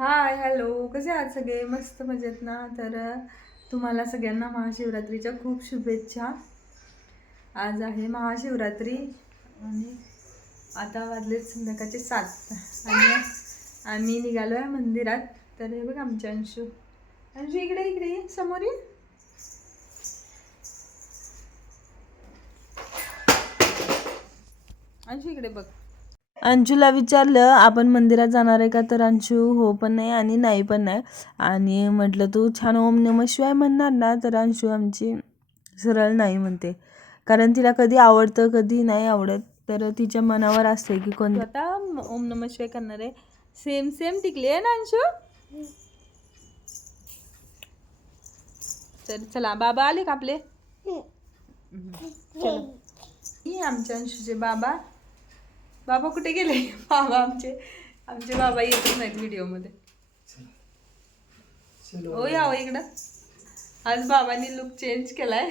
Hi hello, कसे आहात सगळे? मस्त मजेत ना? तर तुम्हाला सगळ्यांना महाशिवरात्रीच्या खूप शुभेच्छा. आज आहे महाशिवरात्री आणि आता वाजले संध्याकाळचे 7 आणि आम्ही निघालो आहे मंदिरात. तर हे बघ आमचे अंशू. अंशू इकडे इकडे ये, समोर ये. अंशू इकडे बघ. अंशूला विचारलं आपण मंदिरात जाणार आहे का, तर अंशू हो पण नाही आणि नाही पण नाही. आणि म्हटलं तू छान ओम नमः शिवाय म्हणणार ना, तर अंशू आमची सरळ नाही म्हणते. कारण तिला कधी आवडतं कधी नाही आवडत, तर तिच्या मनावर असते की कोण आता ओम नमः शिवाय करणार आहे. सेम सेम टिकली आहे ना अंशू? तर चला बाबा आले का आपले? चला ही आमच्या अंशूचे बाबा. बाबा कुठे गेले? बाबा आमचे आमचे बाबा येतच नाहीत व्हिडिओमध्ये. हो या हो इकडं. आज बाबांनी लुक चेंज केलाय.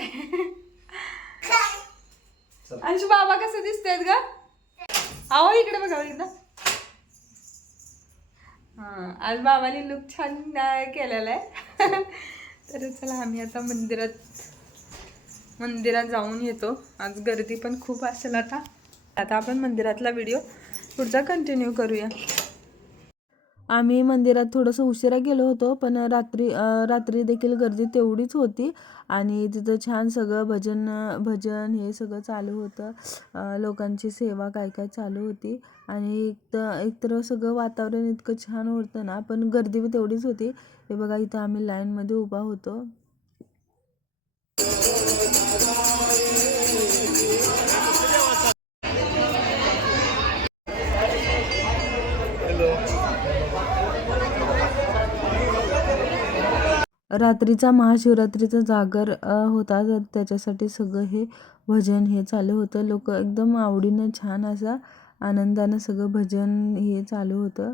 अंशू बाबा कसे दिसतायत ग? आहो इकडे बघा एकदा. हा आज बाबांनी लुक छान केलेला आहे. तर चला आम्ही आता मंदिरात जाऊन येतो. आज गर्दी पण खूप असेल. आता आपण मंदिरातला व्हिडिओ पुढचा कंटिन्यू करूया. आम्ही मंदिरात थोडंसं उशिरा गेलो होतो, पण रात्री देखील गर्दी तेवढीच होती. आणि तिथं छान सगळं भजन हे सगळं चालू होतं. लोकांची सेवा काय काय चालू होती. आणि एकतर सगळं वातावरण इतकं छान होतं ना, पण गर्दी तेवढीच होती. हे बघा इथं आम्ही लाईनमध्ये उभा होतो. रात्रीचा महाशिवरात्रीचा जागर होता, तर त्याच्यासाठी सगळं हे भजन हे चालू होतं. लोक एकदम आवडीनं छान असा आनंदानं सगळं भजन हे चालू होतं.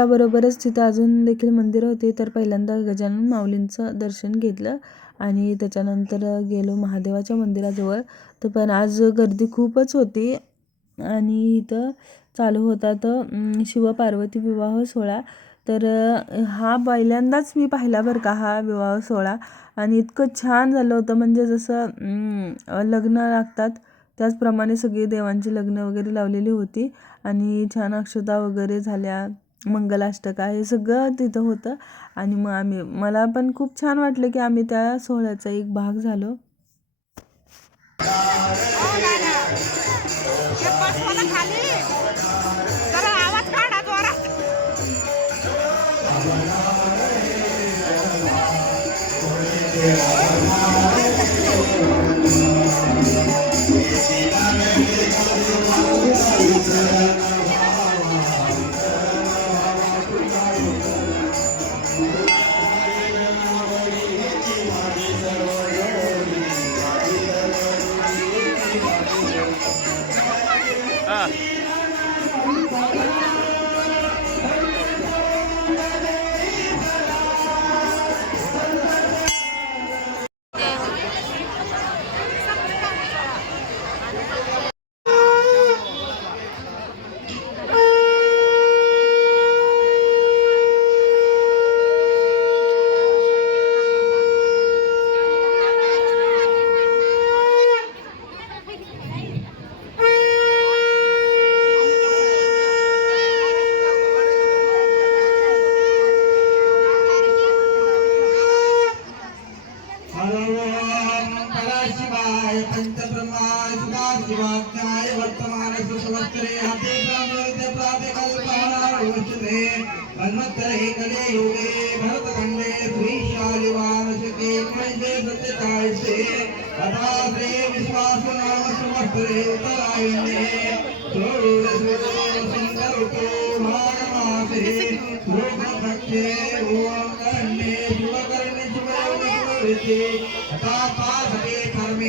त्याबरोबरच तिथं अजून देखील मंदिरं होती. तर पहिल्यांदा गजानन माऊलींचं दर्शन घेतलं आणि त्याच्यानंतर गेलो महादेवाच्या मंदिराजवळ. तर पण आज गर्दी खूपच होती. आणि इथं चालू होता तर शिवपार्वती विवाह सोहळा. तर हा पहिल्यांदाच मी पाहिला बरं का हा विवाह सोहळा. आणि इतकं छान झालं होतं, म्हणजे जसं लग्न लागतात त्याचप्रमाणे सगळी देवांची लग्न वगैरे लावलेली होती. आणि छान अक्षता वगैरे झाल्या, मंगलाष्टका हे सगळं तिथं होतं. आणि मग मला पण खूप छान वाटलं की आम्ही त्या सोहळ्याचा एक भाग झालो.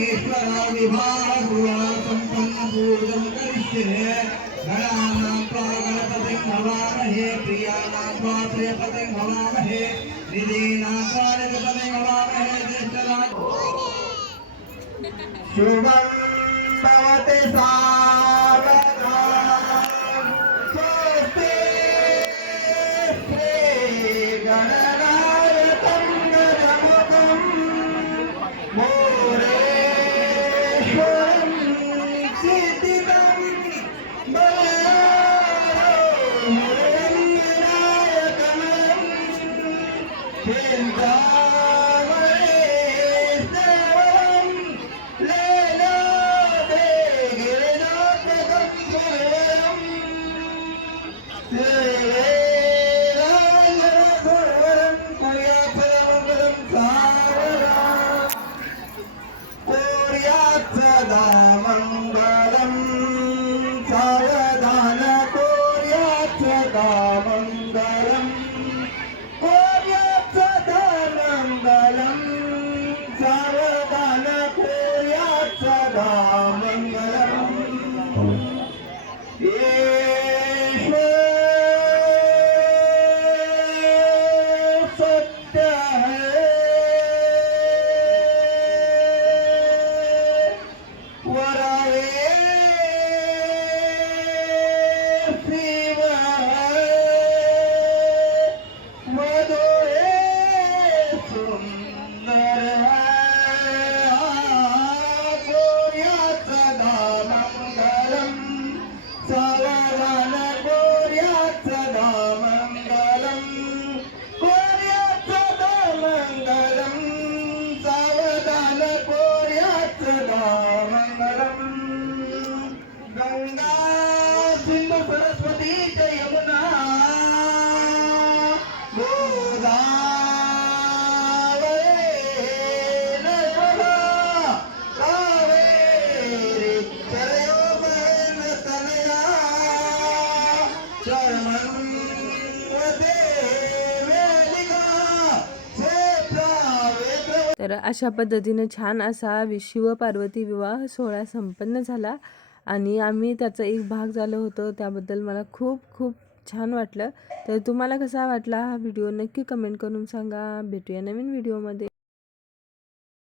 परमेश्वर विवाह संपन्न पूजन करिष्ये गणानां त्वा गणपतिं भवामहे प्रियाणां त्वा प्रियपतिं भवामहे निधीनां त्वा निधिपतिं भवामहे ज्येष्ठराज शुभं भवति सावधान स्वस्ति श्री गणनायकं गजमुखं मोरेश्वरं सिद्धिदं बलरामं विनायकं चिन्तामणिस्तवं लीलादे गिरिनाथकं सर्वं श्रीवेदान्तसर्वं कुर्यात्फलमङ्गलं सावधान कुर्यात् सदा मङ्गलं सावधान कुर्यात् सदा मङ्गलं कुर्यात् सदा मङ्गलं सावधान कुर्यात् सदा मङ्गलम् ईश्वर सत्य है वरावे शिव है मधु है सुंदर है गोर्यात् सदा मंगलम सावधान गोर्यात् सदा मंगलम गोर्यात् सदा मंगलम सावधान गोर्यात् सदा मंगलम गंगा सिंधु सरस्वती च यमुना गोदावरी नर्मदा कावेरी चरयोर्वनतनया चर्मन्वते वेदिका क्षेत्रावेत्र तर अशा पद्धतीने छान असा शिव पार्वती विवाह सोहळा संपन्न झाला आणि आम्ही त्याचा एक भाग झालो होतो, त्याबद्दल मला खूप खूप छान वाटलं. तर तुम्हाला कसा वाटला हा व्हिडिओ नक्की कमेंट करून सांगा. भेटूया नवीन व्हिडिओमध्ये.